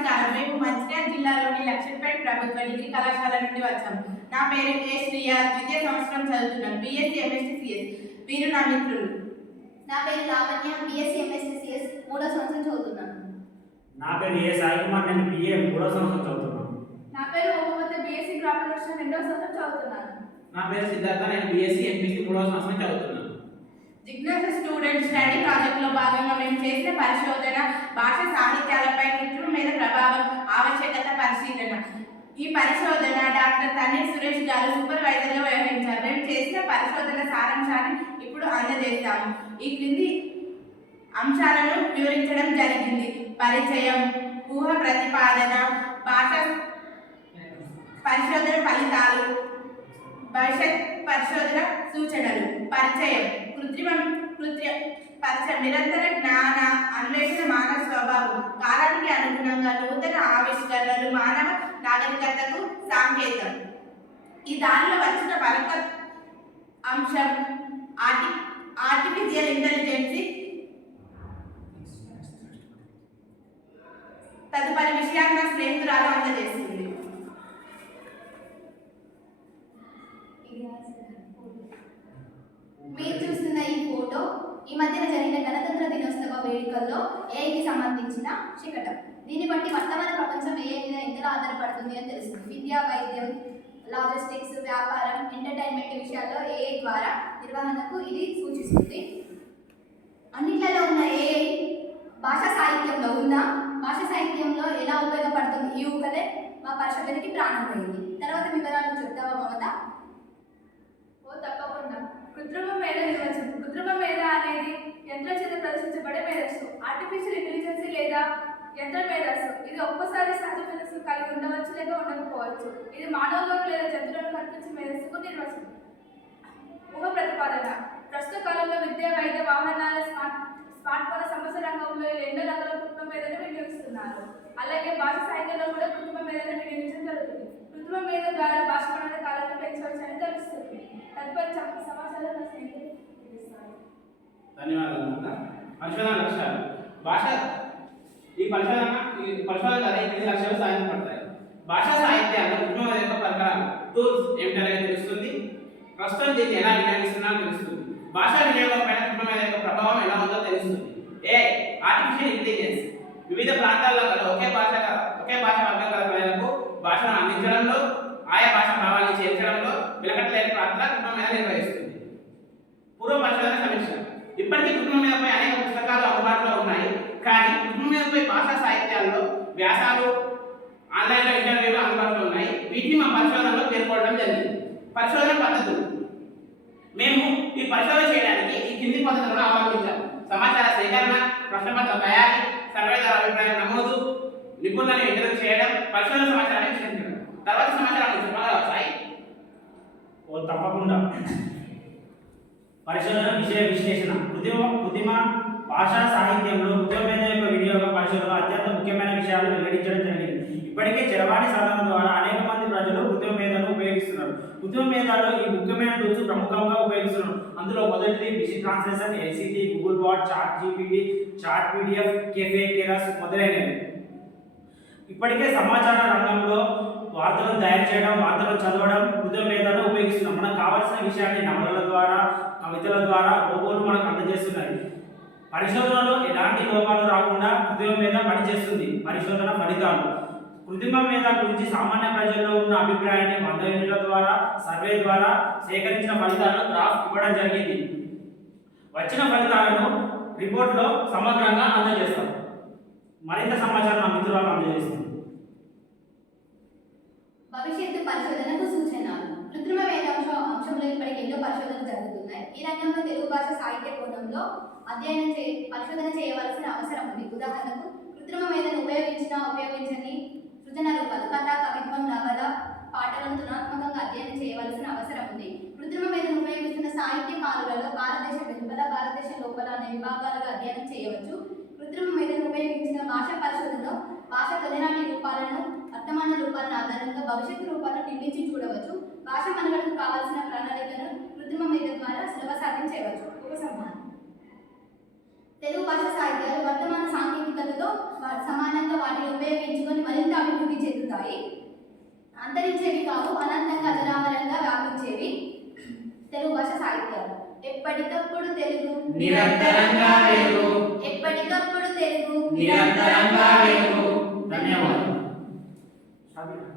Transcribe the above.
నమస్కారం. మేము మంచిర్యాల జిల్లాలోని లక్ష్మీపేట ప్రభుత్వ డిగ్రీ కళాశాల నుండి వచ్చాము. నా పేరు కే శ్రీయ, ద్వితీయ సంవత్సరం చదువుతున్నాను. BSc MSc CS. వీరు నా మిత్రులు. నా పేరు లావణ్య, బీఎస్సీ ఎంఎస్సీ సిఎస్, 3వ సంవత్సరం చదువుతున్నాను. నా పేరు ఏ సాయి కుమార్, నేను బిఏ 3వ సంవత్సరం చదువుతున్నాను. నా పేరు ఓమవతి, బీఎస్సీ గ్రాఫిక్ డిజైన్ 2వ సంవత్సరం చదువుతున్నాను. నా పేరు సిద్ధార్థ, నేను బీఎస్సీ ఎంపీసీ 3వ సంవత్సరం చదువుతున్నాను. జిజ్ఞాస స్టూడెంట్ స్టడీ ప్రాజెక్టులో భాగంగా మేము చేసిన పరిశోధన భాష సాహిత్యాలపై కృత్రిమ మీద ప్రభావం, ఆవశ్యకత పరిశీలన. ఈ పరిశోధన డాక్టర్ తన్నీర్ సురేష్ గారు సూపర్వైజర్గా వ్యవహరించారు. మేము చేసిన పరిశోధన సారాంశాన్ని ఇప్పుడు అందజేస్తాము. ఈ క్రింది అంశాలను వివరించడం జరిగింది: పరిచయం, ఊహ ప్రతిపాదన, భాష పరిశోధన ఫలితాలు, భవిష్యత్ పరిశోధన సూచనలు. పరిచయం పరిచయం నిరంతర జ్ఞాన అన్వేషణ, మానవ స్వభావం, కాలానికి అనుగుణంగా నూతన ఆవిష్కరణలు, మానవ నాగరికతకు సంకేతం. ఈ దానిలో వచ్చిన మరొక అంశం ఆర్టిఫిషియల్ ఇంటెలిజెన్స్. తదుపరి విషయాన్ని నా స్నేహితురాలు అందజేస్తుంది. మీరు చూస్తున్న ఈ ఫోటో ఈ మధ్యన జరిగిన గణతంత్ర దినోత్సవ వేడుకల్లో ఏఐకి సంబంధించిన శకటం. దీన్ని బట్టి వర్తమాన ప్రపంచం ఏఐ మీద ఎంతలా ఆధారపడుతుంది అని తెలుస్తుంది. విద్య, వైద్యం, లాజిస్టిక్స్, వ్యాపారం, ఎంటర్టైన్మెంట్ విషయాల్లో ఏఐ ద్వారా నిర్వహణకు ఇది సూచిస్తుంది. అన్నిట్లలో ఉన్న ఏఐ భాషా సాహిత్యంలో ఉందా? భాషా సాహిత్యంలో ఎలా ఉపయోగపడుతుంది? ఈ ఊహలే మా పరిశోధనకి ప్రాణం పోయింది. తర్వాత వివరాలు చెప్తావా మమత? తప్పకుండా. కృత్రిమ మేధ నిర్వచనం. కృత్రిమ మేధ అనేది యంత్రం చేత ప్రదర్శించబడే మేధస్సు, ఆర్టిఫిషియల్ ఇంటెలిజెన్స్ లేదా యంత్ర మేధస్సు. ఇది ఒక్కసారి సహజ మేధస్సు కలిగి ఉండవచ్చు లేక ఉండకపోవచ్చు. ఇది మానవులను లేదా జంతువులను కల్పించే మేధస్సుకు నిర్వచనం. ఊహ ప్రతిపాదన. ప్రస్తుత కాలంలో విద్య, వైద్య, వాహనాల, స్మార్ట్ ఫోన్ల సమస్య రంగంలో ఎన్నో రంగాల కృత్రిమ మేధను వినియోగిస్తున్నారు. అలాగే భాష సాహిత్యంలో కూడా కృత్రిమ మేధను వినియోగించడం జరుగుతుంది. కృత్రిమ మేధ ద్వారా భాష పఠన కాలాన్ని పెంచవచ్చని తెలుస్తుంది. తదుపరి సమాచారం ధన్యవాదాలు. పరిశోధన లక్ష్యాలు. భాష ఈ పరిశోధన ద్వారా 8 లక్ష్యాలు సాధించబడతాయి. భాషా సాహిత్యాల్లో కృత్రిమ మేధ యొక్క పరికరాలు, టూల్స్ ఏమిటనేది తెలుస్తుంది. ప్రస్తుతం దీన్ని ఎలా వినియోగిస్తున్నారో తెలుస్తుంది. భాషా వినియోగం పైన కృత్రిమ మేధ యొక్క ప్రభావం ఎలా ఉందో తెలుస్తుంది. Artificial intelligence. వివిధ ప్రాంతాల్లో గల ఒకే భాష వర్గం గల ప్రజలకు భాషను అందించడంలో, ఆయా భాష భావాలను చేర్చడంలో వెలకట్టలేని పాత్ర కృత్రిమ మేధ నిర్వహిస్తుంది. పూర్వ పరిశోధన సమీక్ష. ఇప్పటికీ కృత్రిమ మేధపై అనేక పుస్తకాలు అందుబాటులో ఉన్నాయి. కానీ కృత్రిమ మేధపై భాషా సాహిత్యాల్లో వ్యాసాలు, ఆన్లైన్లో ఇంటర్వ్యూలు అందుబాటులో ఉన్నాయి. వీటిని మా పరిశోధనలో పేర్కొనడం జరిగింది. పరిశోధన పద్ధతులు. మేము ఈ పరిశోధన చేయడానికి ఈ కింది పద్ధతులను అవలంబించాము: సమాచార సేకరణ, ప్రశ్నపత్ర తయారీ, సర్వేదారు అభిప్రాయం నమోదు, నిపుణులను ఇంటర్వ్యూ చేయడం, పరిశోధన సమాచారాన్ని విశ్లేషించడం. తర్వాత సమాచారాన్ని చెప్పగలవచ్చాయి. తప్పకుండా. పరిశోధన విషయ విశ్లేషణ. కృత్రిమ భాషా సాహిత్యంలో కృత్రిమ మేధ యొక్క వినియోగ పరిశోధనలో అత్యంత ముఖ్యమైన విషయాలను వెల్లడించడం జరిగింది. ఇప్పటికే చరవాణి సాధనం ద్వారా అనేక మంది ప్రజలు కృత్రిమ మేధను ఉపయోగిస్తున్నారు. కృత్రిమ మేధలో ఈ ముఖ్యమైన టూల్స్ ప్రముఖంగా ఉపయోగిస్తున్నారు. అందులో మొదటిది machine translation, LCT, Google Bard, chat GPT, chat PDF, Caffe, Keras మొదలైనవి. ఇప్పటికే సమాచార రంగంలో వార్తలను తయారు చేయడం, వార్తలను చదవడం కృత్రిమ మేధను ఉపయోగిస్తున్నాం. మనకు కావాల్సిన విషయాన్ని నవలల ద్వారా, కవితల ద్వారా రోబోలు మనకు అందజేస్తున్నాయి. పరిశోధనలో ఎలాంటి లోపాలు రాకుండా కృత్రిమ మేధ పనిచేస్తుంది. పరిశోధన ఫలితాలు. కృత్రిమ మేధ గురించి సామాన్య ప్రజల్లో ఉన్న అభిప్రాయాన్ని 100 యూనిట్ల ద్వారా, సర్వే ద్వారా సేకరించిన ఫలితాలను గ్రాఫ్ ఇవ్వడం జరిగింది. వచ్చిన ఫలితాలను రిపోర్ట్లో సమగ్రంగా అందజేస్తాం. మరింత సమాచారం నా మిత్రులకు అందజేస్తుంది. భవిష్యత్తు పరిశోధనకు సూచనలు. కృత్రిమ మేధ అంశంలో ఇప్పటికి ఎన్నో పరిశోధనలు జరుగుతున్నాయి. ఈ రంగంలో తెలుగు భాష సాహిత్య కోణంలో పరిశోధన చేయవలసిన అవసరం ఉంది. ఉదాహరణకు కృత్రిమ మేధను ఉపయోగించని సృజన రూపాలు, కథ, కవిత్వం, నవల, పాటలను తులనాత్మకంగా అధ్యయనం చేయవలసిన అవసరం ఉంది. కృత్రిమ మేధను ఉపయోగిస్తున్న సాహిత్యకారులలో భారతదేశం వెలుపల, భారతదేశం లోపల అనే విభాగాలుగా అధ్యయనం చేయవచ్చు. కృత్రిమ మేధను ఉపయోగించిన భాషా పరిశోధనలో భాష తొలినాటి రూపాలను, వర్తమాన రూపాలను ఆధారంగా భవిష్యత్తు రూపాలను నిర్మించి చూడవచ్చు. భాష మనుగడకు కావాల్సిన ప్రణాళికను కృత్రిమ మేధ ద్వారా సులభసాధ్యం చేయవచ్చు. ఉపసంహారం. తెలుగు భాష సాహిత్యాలు వర్తమాన సాంకేతికతతో సమానంగా వాటిని ఉపయోగించుకొని ఉంటాయి. అంతరించేవి కావు, అనంతంగా అజరామరంగా వ్యాపించేవి తెలుగు భాష సాహిత్యాలు. ఎప్పటికప్పుడు తెలుగు నిరంతరంగా వెలుగు. ఎప్పటికప్పుడు తెలుగు నిరంతరంగా వెలుగు. ధన్యవాదాలు.